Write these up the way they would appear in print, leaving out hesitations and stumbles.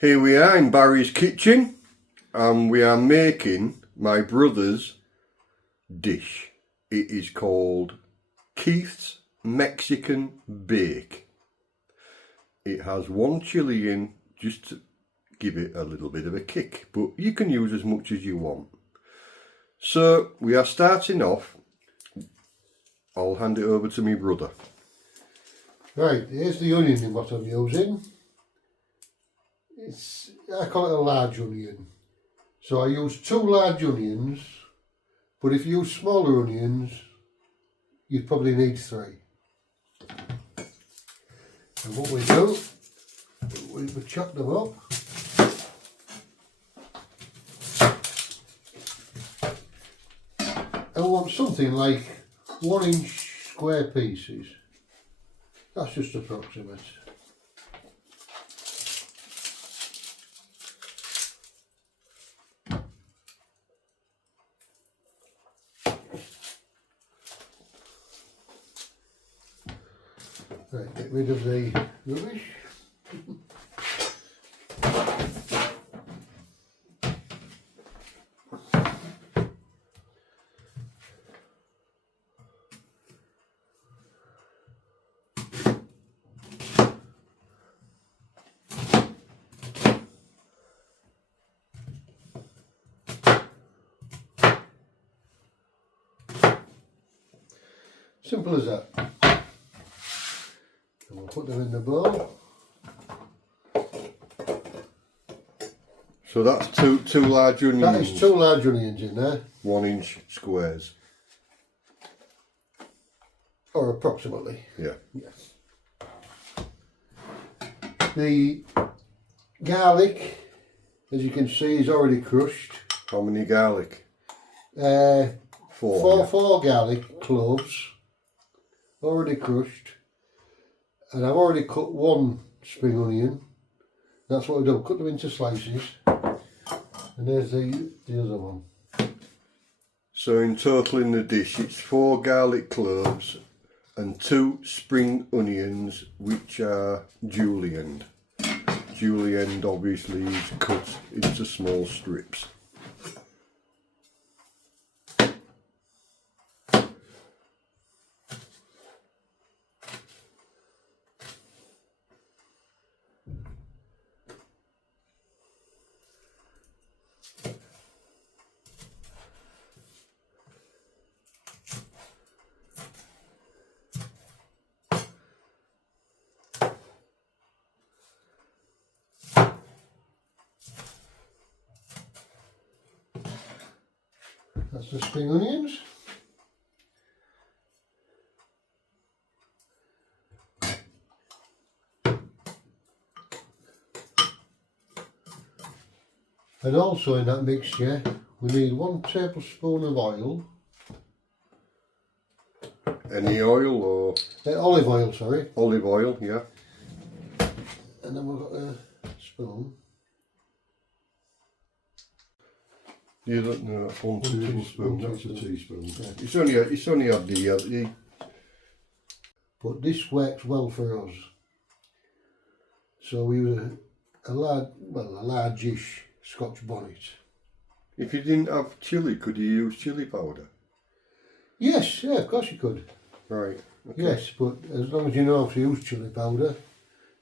Here we are in Barry's kitchen and we are making my brother's dish. It is called Keith's Mexican Bake. It has one chilli in just to give it a little bit of a kick, but you can use as much as you want. So we are starting off. I'll hand it over to my brother. Right, here's the onion in what I'm using. I call it a large onion. So I use 2 large onions, but if you use smaller onions, you'd probably need 3. And what we do, we chop them up. I want something like 1-inch square pieces. That's just approximate. Right, get rid of the rubbish. Simple as that. And we'll put them in the bowl. So that's two large onions. That is 2 large onions in there. 1-inch squares. Or approximately. Yeah. Yes. The garlic, as you can see, is already crushed. How many garlic? 4 4. 4 garlic cloves, already crushed. And I've already cut 1 spring onion. That's what I do, cut them into slices. And there's the other one. So in total in the dish it's 4 garlic cloves and 2 spring onions, which are julienne. Julienne obviously is cut into small strips. That's the spring onions. And also in that mixture we need 1 tablespoon of oil. Any oil or? Olive oil, sorry. Olive oil, yeah. And then we've got a spoon. You don't know, that's 1 tablespoon, that's a teaspoon. teaspoon. Yeah. It's only had the But this works well for us. So we use a largish Scotch bonnet. If you didn't have chilli, could you use chilli powder? Yes, yeah, of course you could. Right. Okay. Yes, but as long as you know how to use chilli powder,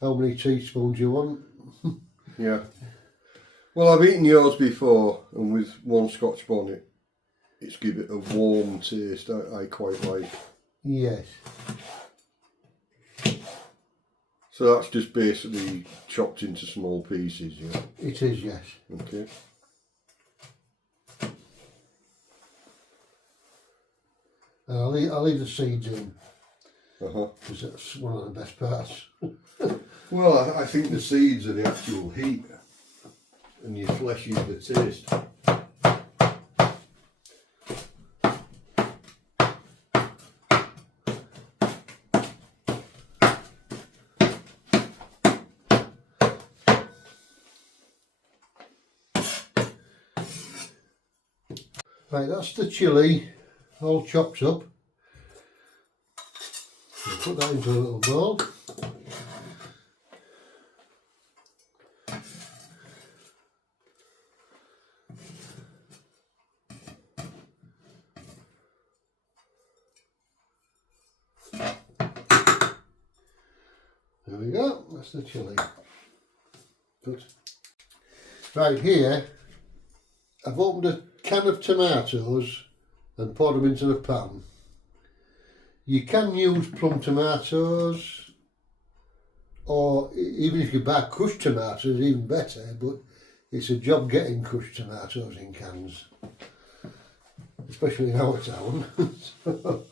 how many teaspoons you want. Yeah. Well, I've eaten yours before, and with 1 Scotch bonnet, it's give it a warm taste. I quite like. Yes. So that's just basically chopped into small pieces, yeah. It is, yes. Okay. And I'll leave the seeds in, Uh-huh. because that's one of the best parts. Well, I think the seeds are the actual heat, and your flesh is the taste. Right, that's the chilli all chopped up. We'll put that into a little bowl. That's the chilli. Good. Right, here I've opened a can of tomatoes and poured them into the pan. You can use plum tomatoes, or even if you buy crushed tomatoes, even better, but it's a job getting crushed tomatoes in cans, especially in our town. So,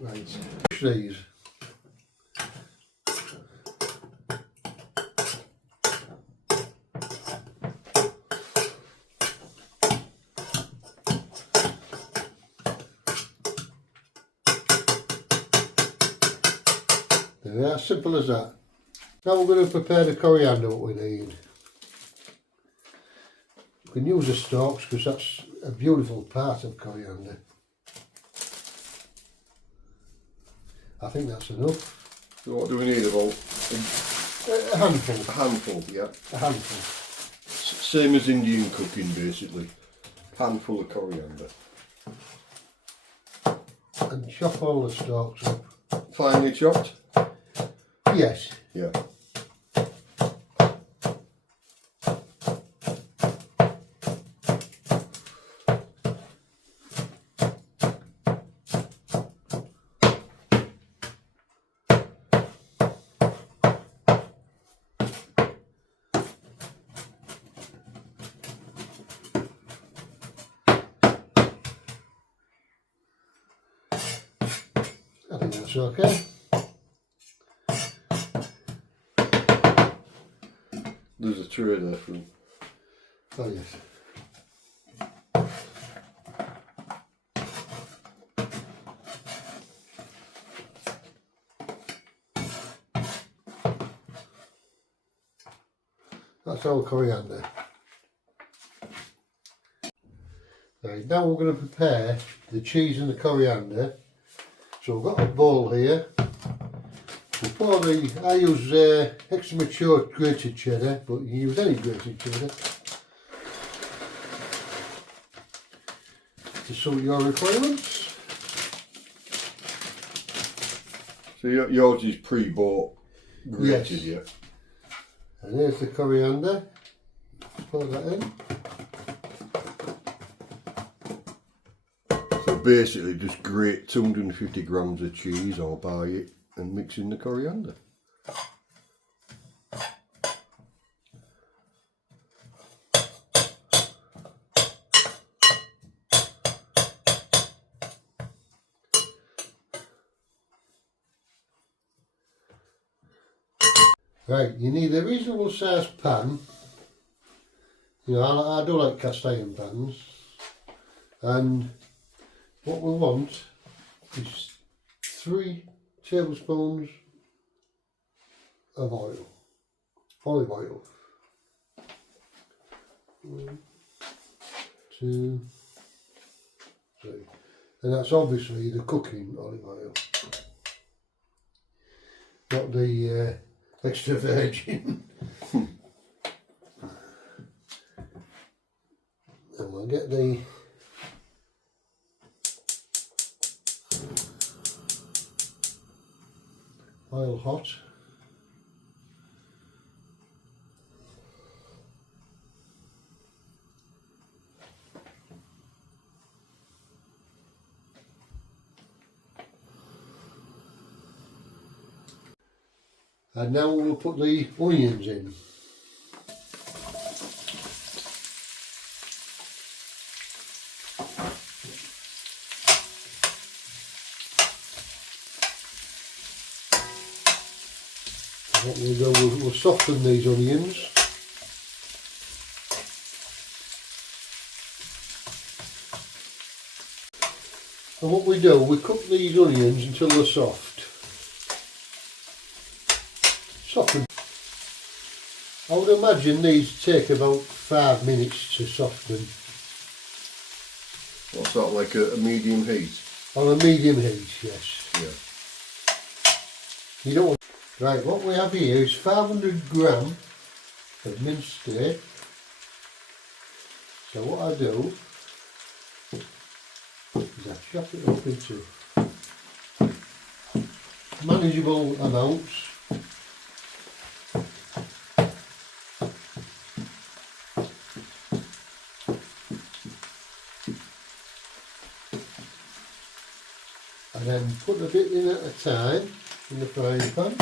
right, push these. There we are, simple as that. Now we're going to prepare the coriander what we need. We can use the stalks because that's a beautiful part of coriander. I think that's enough. So what do we need, about A handful. a handful? Yeah. A handful. Same as Indian cooking, basically. Handful of coriander. And chop all the stalks up. Finely chopped? Yes. Yeah. I think that's okay. There's a tray there for them. Oh yes. That's our coriander. Right, now we're going to prepare the cheese and the coriander. So we've got a bowl here. We'll pour I use extra mature grated cheddar, but you can use any grated cheddar to suit your requirements. So yours is pre-bought grated, Yes. yeah? And here's the coriander. Pour that in. So basically just grate 250 grams of cheese or buy it and mix in the coriander. Right, you need a reasonable sized pan. You know, I do like cast iron pans. And what we want is 3 tablespoons of oil, olive oil. 1, 2, 3. And that's obviously the cooking olive oil, not the extra virgin. And we'll get the oil hot. And now we'll put the onions in. What we'll do, we'll soften these onions. And what we do, we cook these onions until they're soft. Soften. I would imagine these take about 5 minutes to soften. What's that, like a medium heat? On a medium heat, yes. Yeah. You don't want... Right, what we have here is 500 gram of minced steak. So what I do is I chop it up into manageable amounts. And then put a bit in at a time in the frying pan.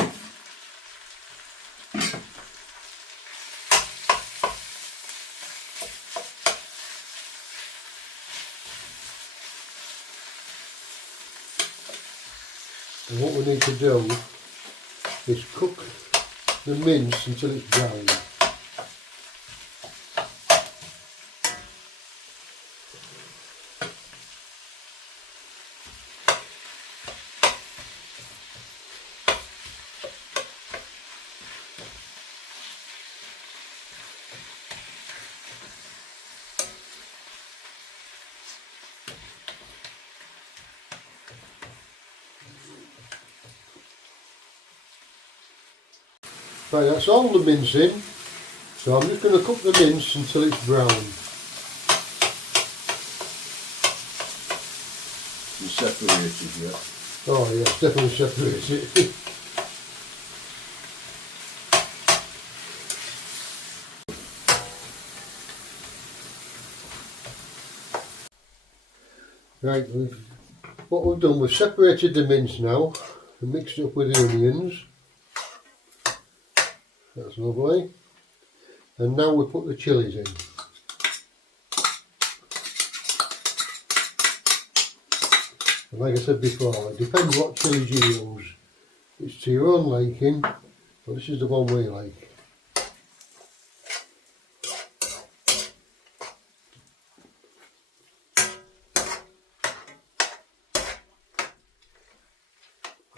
And what we need to do is cook the mince until it's brown. Right, that's all the mince in, so I'm just going to cook the mince until it's brown. You separated, yeah? Oh yes, definitely separate it. Right, what we've done, we've separated the mince now and mixed it up with the onions. That's lovely. And now we put the chillies in. And like I said before, it depends what chillies you use. It's to your own liking, but this is the one we like.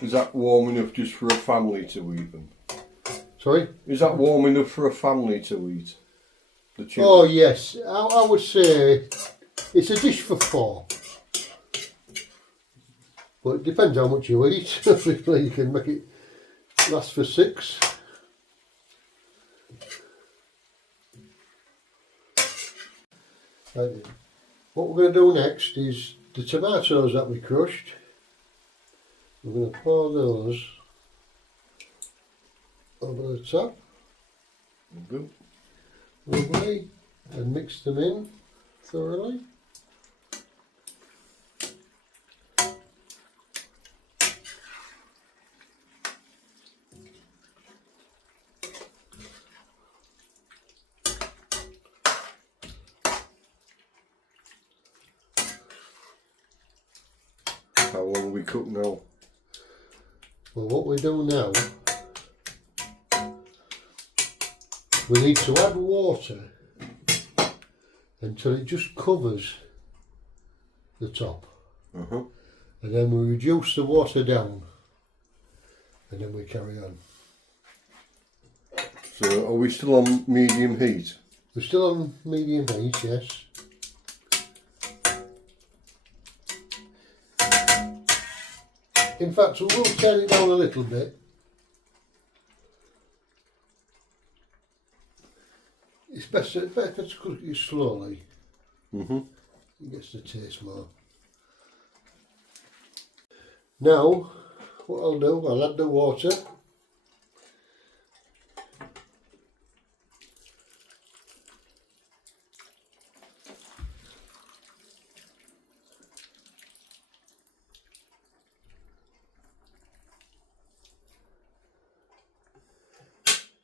Is that warm enough just for a family to eat them? Sorry? Is that warm enough for a family to eat? The chili? Oh yes, I would say it's a dish for 4. But it depends how much you eat. Obviously you can make it last for 6. Right. What we're going to do next is the tomatoes that we crushed. We're going to pour those over the top. Good. Lovely. And mix them in thoroughly. How long we cook now? Well, what we do now, we need to add water until it just covers the top. And then we reduce the water down and then we carry on. So are we still on medium heat? We're still on medium heat, yes. In fact, we will turn it down a little bit. It's better to cook it slowly. It gets the taste more. Now, what I'll do, I'll add the water.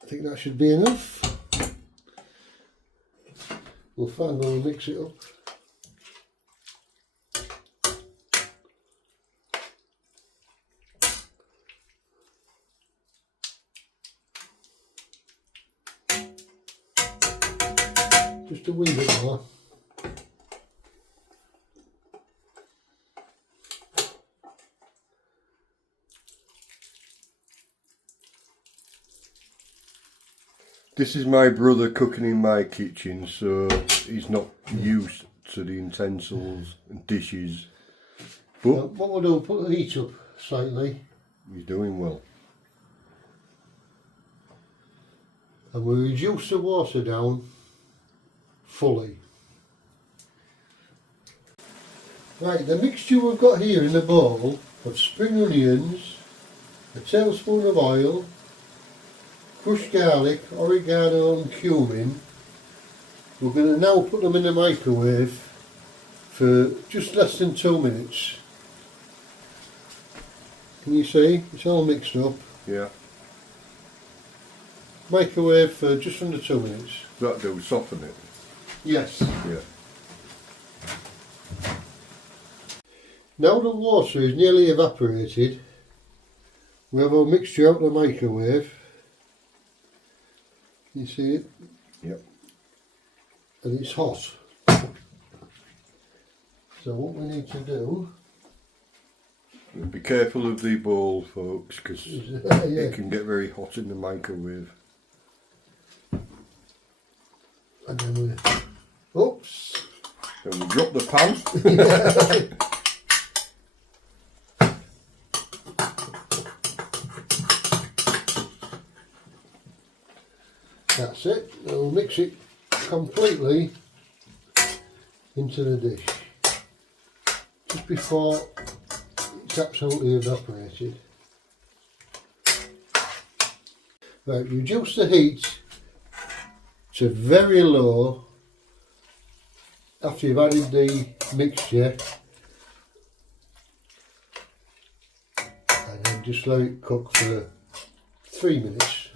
I think that should be enough. We'll find when we mix it up. Just a wee bit more. This is my brother cooking in my kitchen, so he's not used to the utensils and dishes. But What we'll do, put the heat up slightly. he's doing well. And we reduce the water down fully. Right, the mixture we've got here in the bowl of spring onions, a tablespoon of oil, crushed garlic, oregano and cumin. We're going to now put them in the microwave for just less than 2 minutes. Can you see? It's all mixed up. Yeah. Microwave for just under 2 minutes. That do soften it. Yes. Yeah. Now the water is nearly evaporated, we have our mixture out of the microwave. You see it? Yep. And it's hot. So what we need to do... Be careful of the bowl, folks, because yeah. it can get very hot in the microwave. And then we... Oops! Then we drop the pan. That's it. Now we'll mix it completely into the dish. Just before it's absolutely evaporated. Right, reduce the heat to very low after you've added the mixture, and then just let it cook for 3 minutes.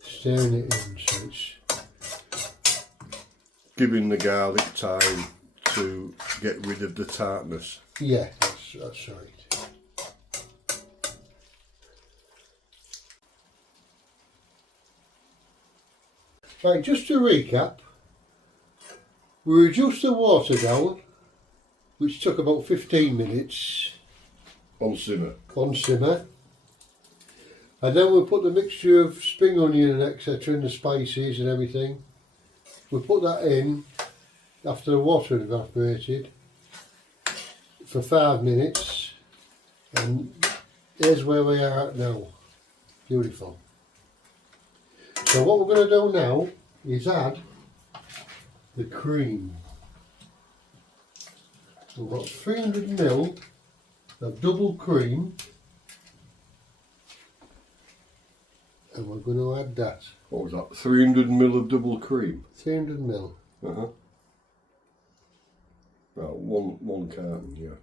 Stirring it in so it's Giving the garlic time to get rid of the tartness. yeah, that's right. Right, just to recap, we reduced the water down, which took about 15 minutes On simmer. on simmer, and then we put the mixture of spring onion and etc. and the spices and everything. We put that in after the water had evaporated for 5 minutes, and here's where we are at now. Beautiful. So what we're going to do now is add the cream. So we've got 300 ml of double cream, and we're going to add that. What was that? 300 ml of double cream. 300 ml. Well, one carton, yeah.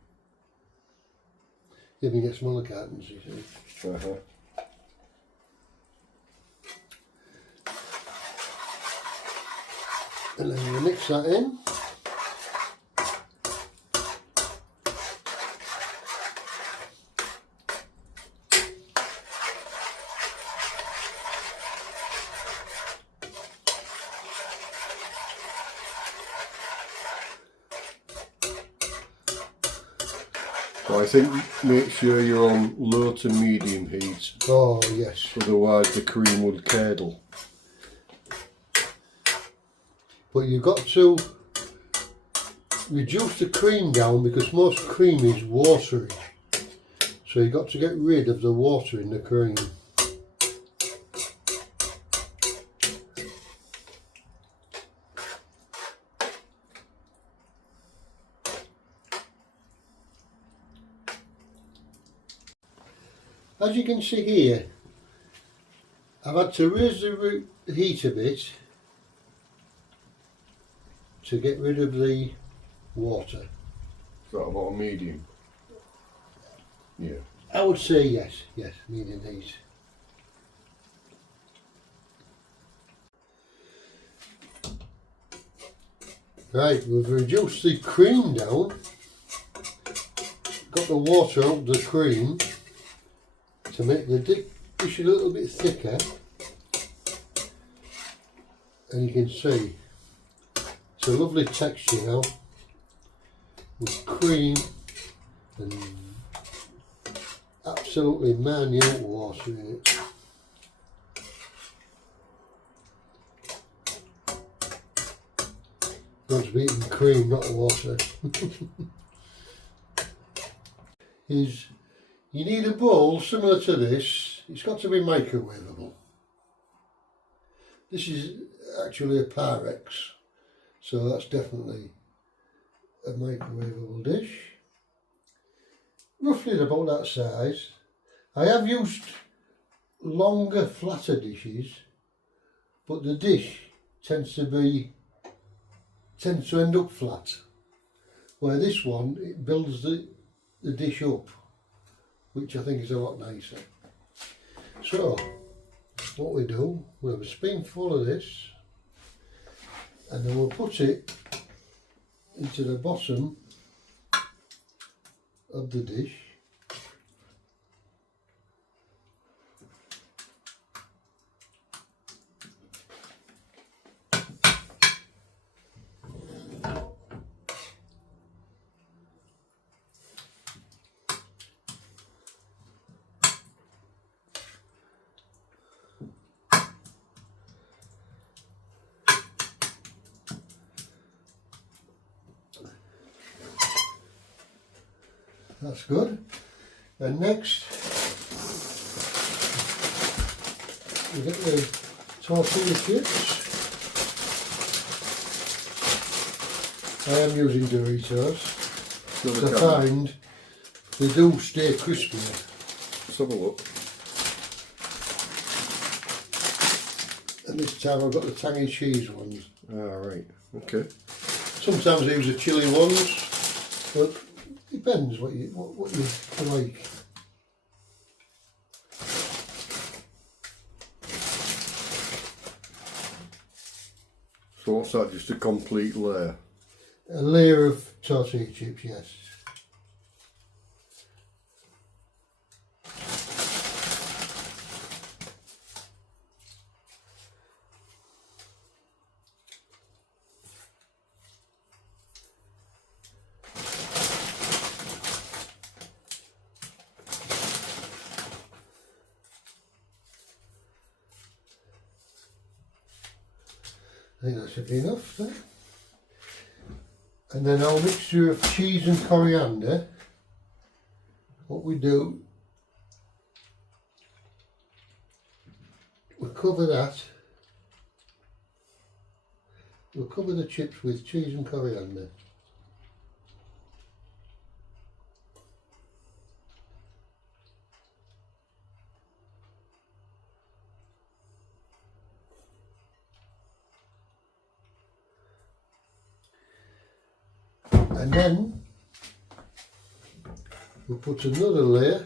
You can get smaller cartons, you see. And then you mix that in. So I think make sure you're on low to medium heat, Oh yes. otherwise the cream would curdle. But you've got to reduce the cream down because most cream is watery. So you've got to get rid of the water in the cream. As you can see here, I've had to raise the heat a bit to get rid of the water. Is that about a medium? Yeah. I would say yes, medium heat. Right, we've reduced the cream down, got the water out of the cream to make the dish a little bit thicker, and you can see it's a lovely texture now with cream and absolutely minute water in it. God's beaten cream, not water. You need a bowl similar to this. It's got to be microwavable. This is actually a Pyrex, so that's definitely a microwavable dish. roughly about that size. I have used longer, flatter dishes, but the dish tends to end up flat. Where this one, it builds the dish up, which I think is a lot nicer. So, what we do, we have a spoonful of this, and then we'll put it into the bottom of the dish. That's good. And next, we get the tortilla chips. I am using Doritos. Because I find they do stay crispier. Let's have a look. And this time I've got the tangy cheese ones. Ah, right. Okay. Sometimes I use the chilli ones, but depends what you like. So what's that? Just a complete layer? A layer of tortilla chips, yes. I think that should be enough there. And then our mixture of cheese and coriander, what we do, we cover that, we'll cover the chips with cheese and coriander. And then we'll put another layer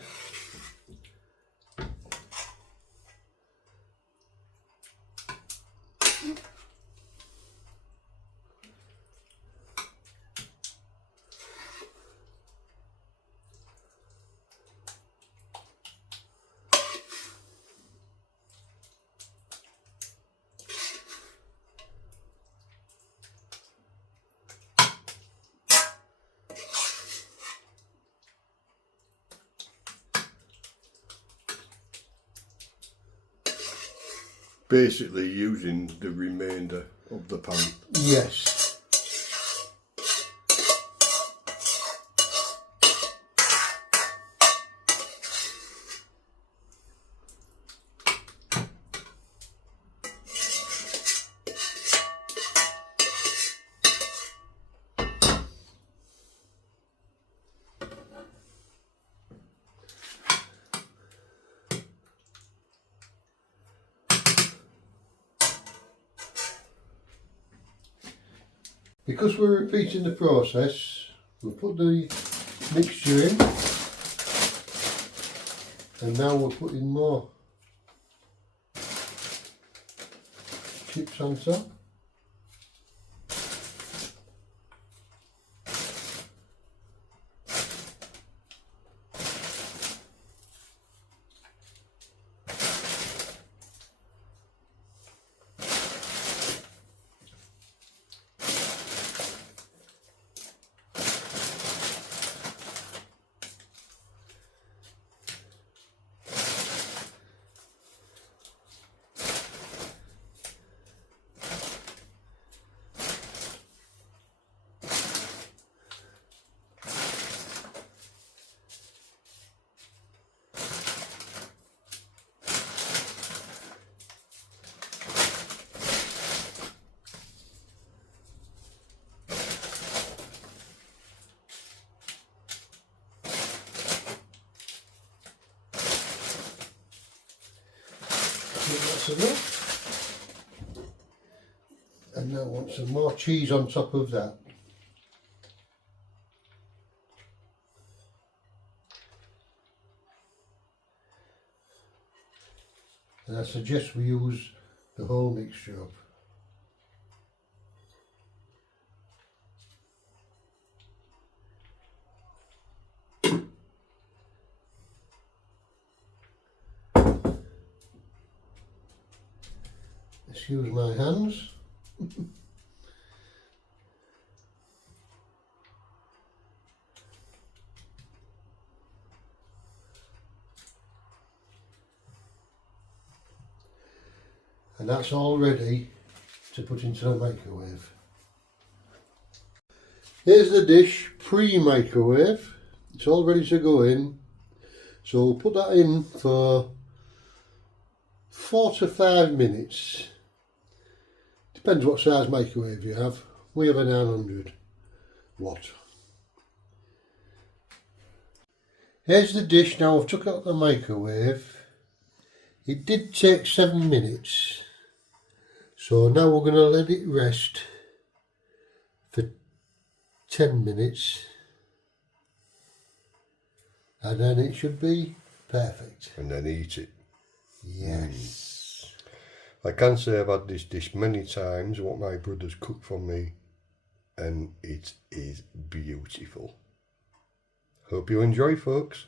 Basically using the remainder of the pan. Yes. Because we're repeating the process, we'll put the mixture in, and now we'll put in more chips on top. think that's enough. And now I want some more cheese on top of that. And I suggest we use the whole mixture up. Excuse my hands. And that's all ready to put into the microwave. Here's the dish pre-microwave. It's all ready to go in. So we'll put that in for 4 to 5 minutes. Depends what size microwave you have. We have a 900 watt. Here's the dish now. I've took it out the microwave. It did take 7 minutes. So now we're going to let it rest for 10 minutes. And then it should be perfect. And then eat it. Yes. I can say I've had this dish many times, what my brother's cooked for me, and it is beautiful. Hope you enjoy, folks.